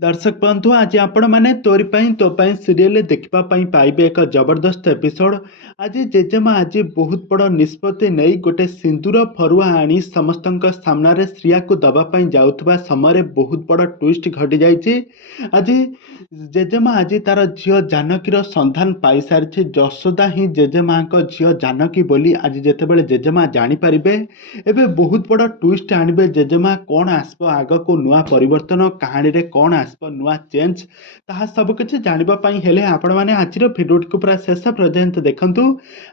दर्शक बंधु आज आपण मैंने तोरी तो सीरियल देखा पाइबे एक जबरदस्त एपिसोड। आज जेजेमा आज बहुत बड़ निष्पत्ति नहीं गोटे सिंदूर फरुआ आनी समस्त सामने श्रिया को दवापाई जाऊा समय बहुत बड़ ट्विस्ट घटी जाइए। आज जेजेमा आज तार झील जानकीर संधान पाई सारी जशोदा ही जेजेमा झील जानकी बोली आज जितेबाला जेजेमा जानीपर एवं बहुत बड़ ट्विस्ट आणवे जेजेमा कौन आसब आग को नुआ परिवर्तन कहानी रे कौन आसब नुआ चेंज ताहा सबकिछि जानिबापई हेले आपण माने आजिर भिडियोटी को पूरा शेष पर्यंत देखंतु।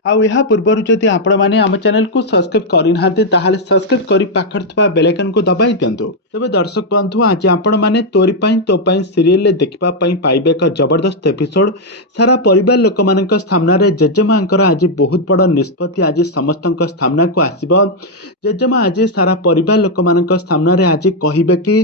आउ या पूर्व जदि आपण माने आम चैनल को सब्सक्राइब करिनाहांती ताहाले सब्सक्राइब करी पाखर थवा बेल आइकन को दबाई दियंतु। तबे दर्शक बंधु आज आपण माने तोरी पई सीरियल देखिबा पई पाइबे एक जबरदस्त एपिसोड। सारा परिवार लोक मानक सामने जेजेमांकर आज बहुत बड़ निष्पत्ति आज समस्त सामना को आसीबो। जेजेमा आज सारा परिवार लोक मानक सामने आज कहिबे कि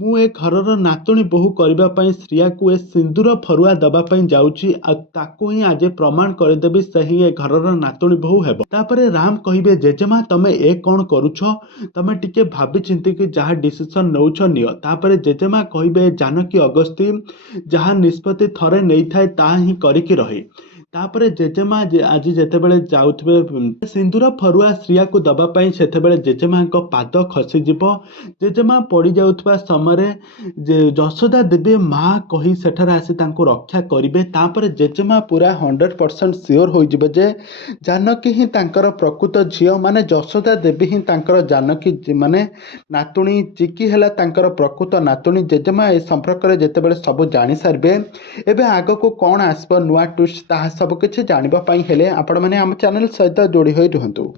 मु ए घरर नातुणी बहु करबा पई श्रिया को ए सिंदूर फरुआ दबा पई जाउची आ ताको ही आज प्रमाण करदेबी सही ए घरर नातुणी बहु हेबो। तापरे राम कहिबे जेजेमा तमे ए कोन करूछ तमे टिके भाबी चिंती कि जहा डिसीजन नौछ नियो। तापरे जेजेमा कहिबे जानकी अगस्ती जहा निष्पत्ति थरे नहीं थाए ता ही करिकी रही। तापरे जेजेमा आज जेतेबेले जाउथबे सिंदूर फरुआ श्रिया को दबा पई सेतेबेले जेजेमा को पाद खसी जिवो। जेजेमा पड़ी जाउथबा समय जशोदा देवी माँ कही सेठारे आसी तांको रक्षा करिवे। तापरे जेजेमा पूरा 100% सियोर हो जिवो जे जानकी ही तांकर प्रकृत झियो माने जशोदा देवी ही तांकर जानकी माने नातुणी चिकी हैला तांकर प्रकृत नातुणी। जेजेमा ए संपर्क रे जेतेबेले सब जानि सारबे एबे आगो को कौन आसब नुआ ट्विस्ट ताहा सब किछि जानिबा पई हेले आपण माने हम चैनल सहित जोड़ी होई रहंतु।